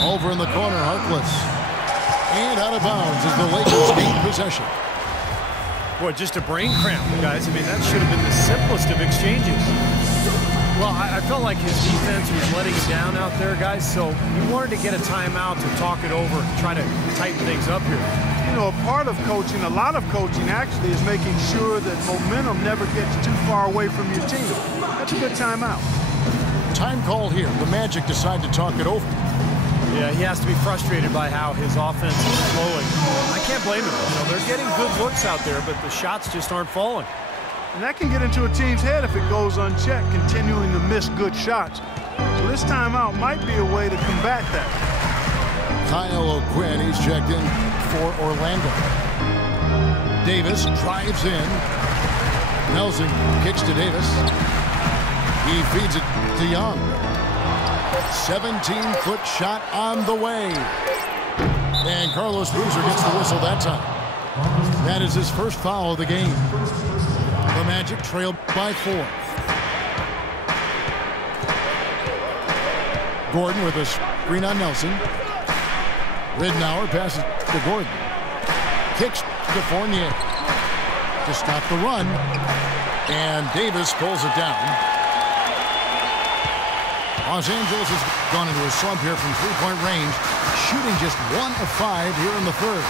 Over in the corner, Harkless. And out of bounds as the Lakers gain possession. Boy, just a brain cramp, guys. I mean, that should have been the simplest of exchanges. Well, I felt like his defense was letting him down out there, guys, so he wanted to get a timeout to talk it over and try to tighten things up here. You know, a part of coaching, a lot of coaching actually, is making sure that momentum never gets too far away from your team. That's a good timeout. Time call here. The Magic decide to talk it over. Yeah, he has to be frustrated by how his offense is flowing. I can't blame him. You know, they're getting good looks out there, but the shots just aren't falling. And that can get into a team's head if it goes unchecked, continuing to miss good shots. So this timeout might be a way to combat that. Kyle O'Quinn, he's checked in for Orlando. Davis drives in. Nelson kicks to Davis. He feeds it to Young. 17-foot shot on the way. And Carlos Boozer gets the whistle that time. That is his first foul of the game. The Magic trail by 4. Gordon with a screen on Nelson. Ridnour passes to Gordon. Kicks to Fournier to stop the run. And Davis pulls it down. Los Angeles has gone into a slump here from three-point range, shooting just 1 of 5 here in the third.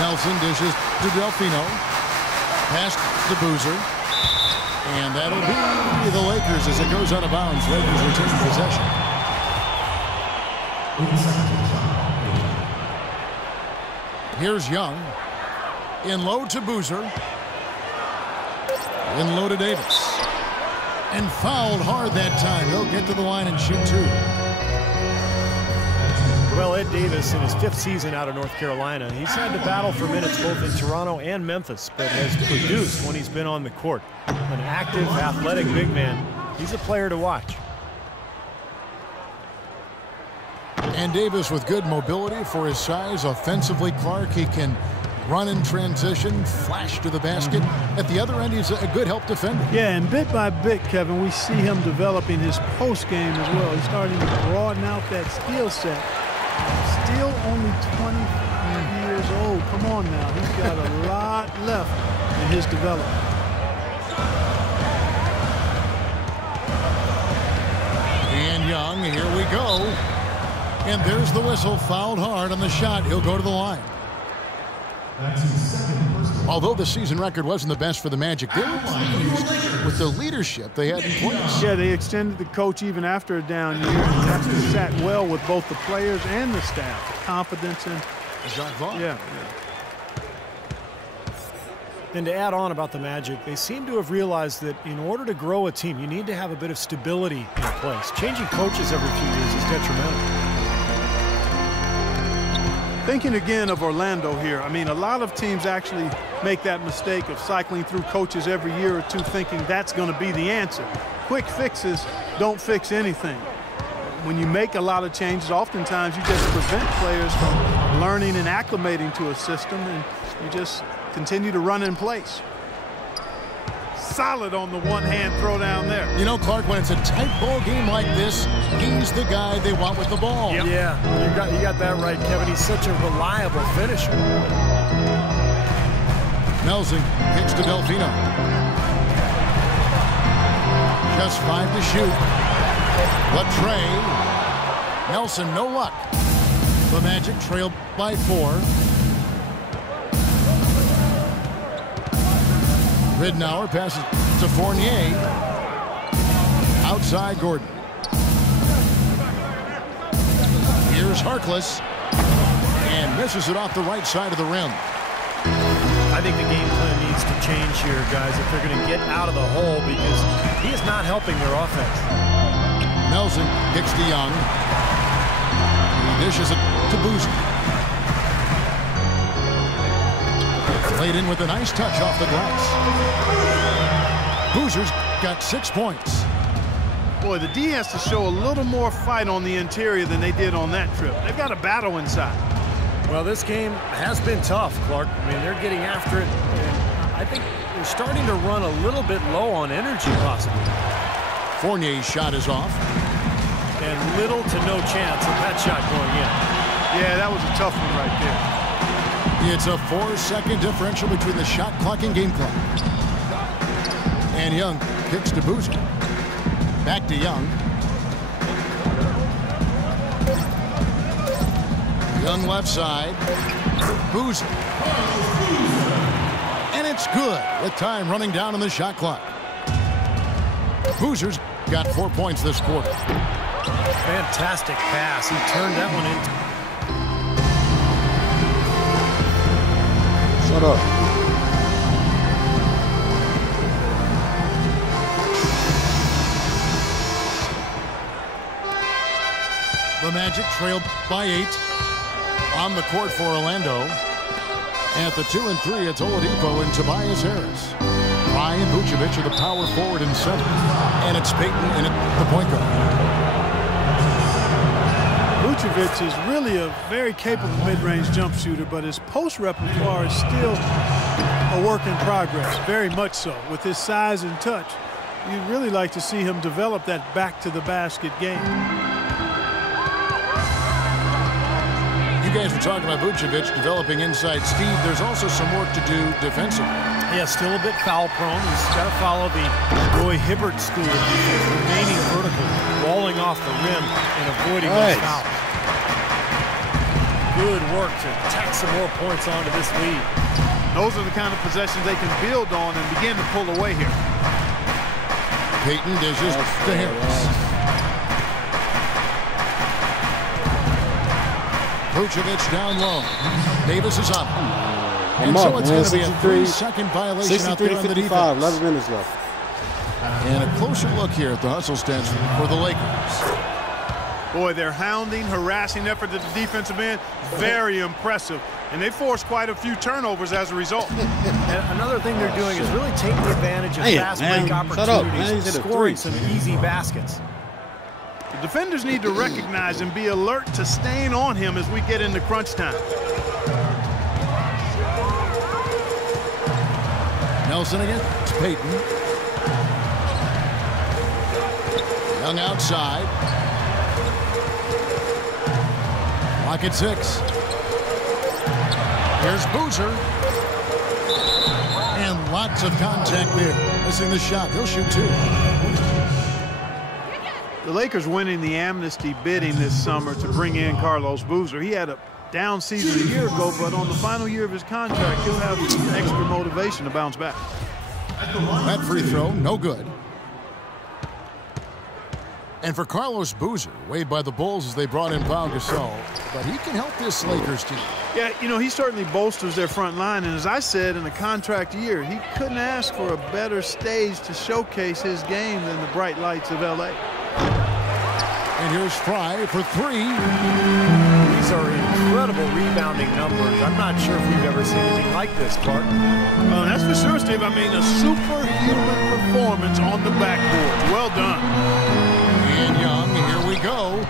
Nelson dishes to Delfino. Pass to Boozer. And that'll be the Lakers as it goes out of bounds. Lakers retain possession. Here's Young. In low to Boozer. In low to Davis. And fouled hard that time. He'll get to the line and shoot 2. Well, Ed Davis, in his 5th season out of North Carolina, he's had to battle for minutes both in Toronto and Memphis, but has produced when he's been on the court. An active, athletic big man. He's a player to watch. And Davis with good mobility for his size. Offensively, Clark, he can run in transition, flash to the basket. At the other end, he's a good help defender. Yeah, and bit by bit, Kevin, we see him developing his post game as well. He's starting to broaden out that skill set. Still only 25 years old. Come on now. He's got a lot left in his development. And Young, here we go. And there's the whistle, fouled hard on the shot. He'll go to the line. Although the season record wasn't the best for the Magic, they were pleased with the leadership they had in place. Yeah, they extended the coach even after a down year, and that's sat well with both the players and the staff. The confidence in Jacques Vaughn. Yeah. And to add on about the Magic, they seem to have realized that in order to grow a team, you need to have a bit of stability in place. Changing coaches every few years is detrimental. Thinking again of Orlando here, I mean, a lot of teams actually make that mistake of cycling through coaches every year or two thinking that's going to be the answer. Quick fixes don't fix anything. When you make a lot of changes, oftentimes you just prevent players from learning and acclimating to a system, and you just continue to run in place. Solid on the one-hand throw down there. You know, Clark, when it's a tight ball game like this, he's the guy they want with the ball. Yep. Yeah, you got that right, Kevin. He's such a reliable finisher. Nelson kicks to Delfino. Just 5 to shoot. Latrey. Nelson, no luck. The Magic trail by 4. Ridnour passes to Fournier. Outside Gordon. Here's Harkless. And misses it off the right side of the rim. I think the game plan needs to change here, guys, if they're going to get out of the hole, because he is not helping their offense. Nelson kicks to Young. He dishes it to Boozer. Laid in with a nice touch off the glass. Boozer's got 6 points. Boy, the D has to show a little more fight on the interior than they did on that trip. They've got a battle inside. Well, this game has been tough, Clark. I mean, they're getting after it, and I think they're starting to run a little bit low on energy, possibly. Fournier's shot is off. And little to no chance of that shot Yeah, that was a tough one right there. It's a 4-second differential between the shot clock and game clock. And Young kicks to Boozer. Back to Young. Young left side. Boozer. And it's good with time running down on the shot clock. Boozer's got 4 points this quarter. Fantastic pass. He turned that one into. Shut up. The Magic trailed by 8 on the court for Orlando. At the 2 and 3, it's Oladipo and Tobias Harris. Ryan Vucevic are the power forward and center. And it's Payton in at the point guard. Vucevic is really a very capable mid-range jump shooter, but his post repertoire is still a work in progress, very much so. With his size and touch, you'd really like to see him develop that back-to-the-basket game. You guys were talking about Vucevic developing inside Steve. There's also some work to do defensively. Yeah, still a bit foul prone. He's got to follow the Roy Hibbert school of defense, remaining vertical, rolling off the rim and avoiding those fouls. Good work to tack some more points onto this lead. Those are the kind of possessions they can build on and begin to pull away here. Payton dishes to Harris. Vucevic down low. Davis is up. And so it's going to be a 3-second violation out there on the defense. 11 minutes left. And a closer look here at the hustle stance for the Lakers. Boy, their hounding, harassing effort at the defensive end, very impressive. And they forced quite a few turnovers as a result. And another thing they're doing is really taking advantage of fast break opportunities and scoring some easy baskets. The defenders need to recognize and be alert to staying on him as we get into crunch time. Nelson against Payton. Young outside. Clock at 6. Here's Boozer. And lots of contact there. Missing the shot. He'll shoot 2. The Lakers winning the amnesty bidding this summer to bring in Carlos Boozer. He had a down season a year ago, but on the final year of his contract, he'll have extra motivation to bounce back. That free throw, no good. And for Carlos Boozer, weighed by the Bulls as they brought in Pau Gasol, but he can help this Lakers team. Yeah, you know, he certainly bolsters their front line, and as I said, in a contract year, he couldn't ask for a better stage to showcase his game than the bright lights of L.A. And here's Fry for 3. These are incredible rebounding numbers. I'm not sure if we've ever seen anything like this, Clark. Well, that's for sure, Steve. I mean, a superhuman performance on the backboard. Well done. And Young, here we go.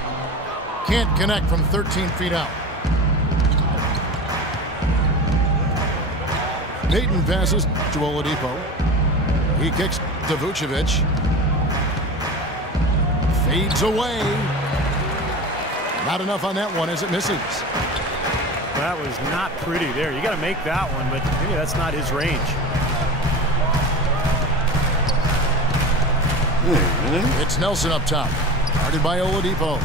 Can't connect from 13 feet out. Payton passes to Oladipo. He kicks to Vucevic. Fades away. Not enough on that one as it misses. That was not pretty there. You got to make that one, but maybe that's not his range. It's Nelson up top. Guarded by Oladipo.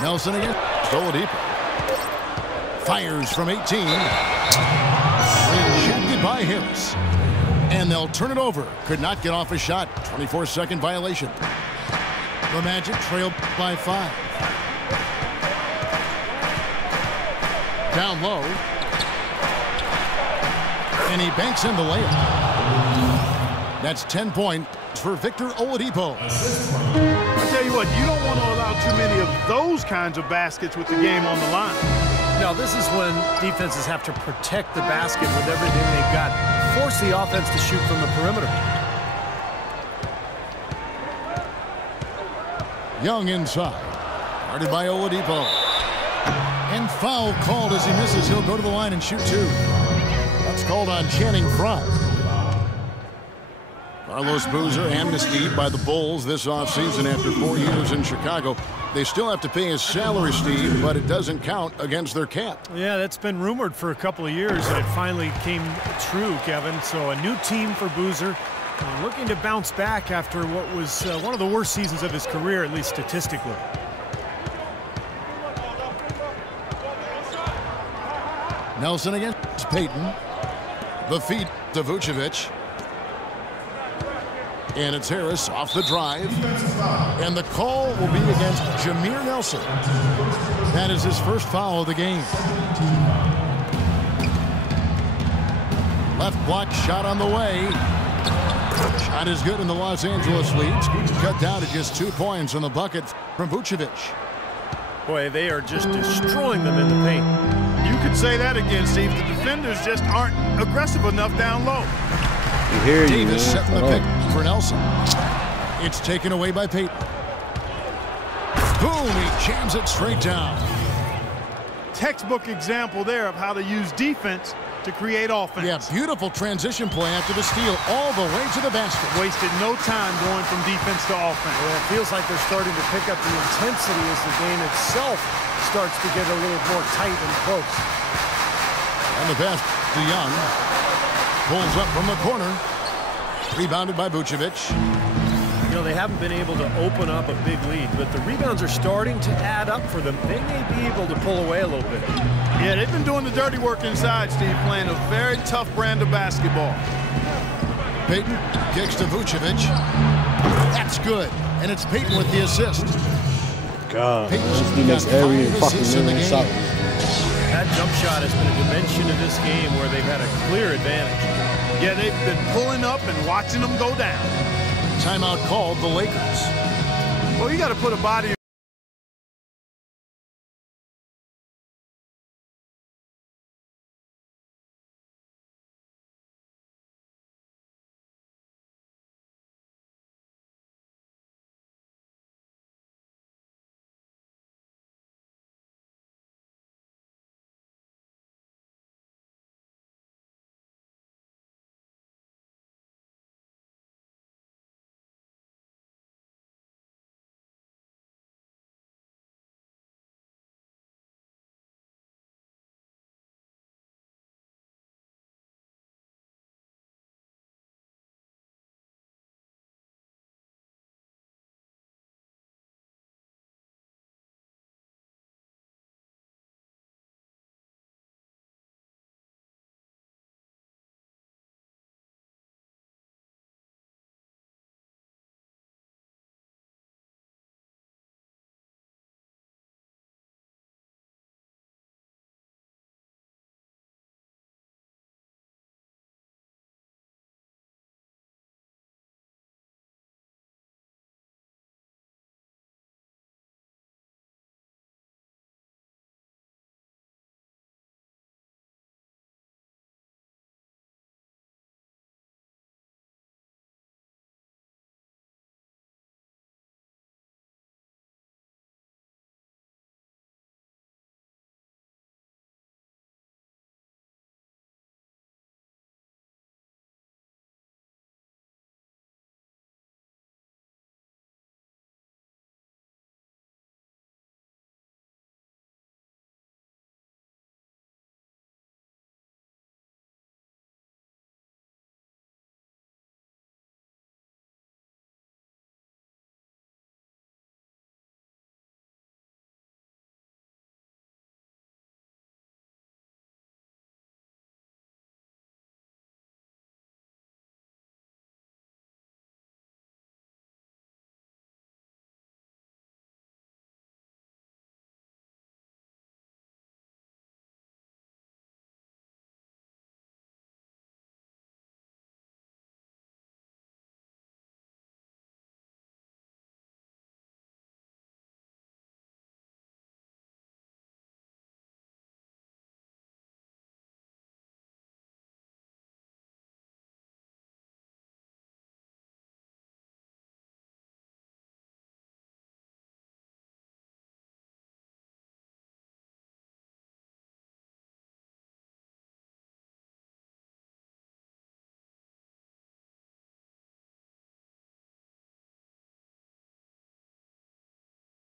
Nelson again. Oladipo. Fires from 18. Rejected by Harris. And they'll turn it over. Could not get off a shot. 24-second violation. The Magic trailed by 5. Down low. And he banks in the layup. That's 10 points for Victor Oladipo. I tell you what, you don't want to allow too many of those kinds of baskets with the game on the line. Now, this is when defenses have to protect the basket with everything they've got. Force the offense to shoot from the perimeter. Young inside. Guarded by Oladipo. And foul called as he misses. He'll go to the line and shoot 2. That's called on Channing Frye. Carlos Boozer amnestied by the Bulls this offseason after 4 years in Chicago. They still have to pay his salary, Steve, but it doesn't count against their cap. Yeah, that's been rumored for a couple of years, and it finally came true, Kevin. So a new team for Boozer, looking to bounce back after what was one of the worst seasons of his career, at least statistically. Nelson against Payton. The feed to Vucevic. And it's Harris off the drive. And the call will be against Jameer Nelson. That is his first foul of the game. Left block shot on the way. Shot is good, and the Los Angeles leads cut down to just 2 points on the bucket from Vucevic. Boy, they are just destroying them in the paint. You could say that again, Steve. The defenders just aren't aggressive enough down low. Davis setting the pick for Nelson. It's taken away by Payton. Boom, he jams it straight down. Textbook example there of how to use defense to create offense. Yeah, beautiful transition play after the steal all the way to the basket. Wasted no time going from defense to offense. Well, it feels like they're starting to pick up the intensity as the game itself starts to get a little more tight and close. And the pass to Young. Pulls up from the corner. Rebounded by Vucevic. You know, they haven't been able to open up a big lead, but the rebounds are starting to add up for them. They may be able to pull away a little bit. Yeah, they've been doing the dirty work inside, Steve, playing a very tough brand of basketball. Payton kicks to Vucevic. That's good. And it's Payton with the assist. God, Payton's he makes got every 5 fucking assists in the minute game. shot. That jump shot has been a dimension of this game where they've had a clear advantage. Yeah, they've been pulling up and watching them go down. Timeout called the Lakers. Well, you got to put a body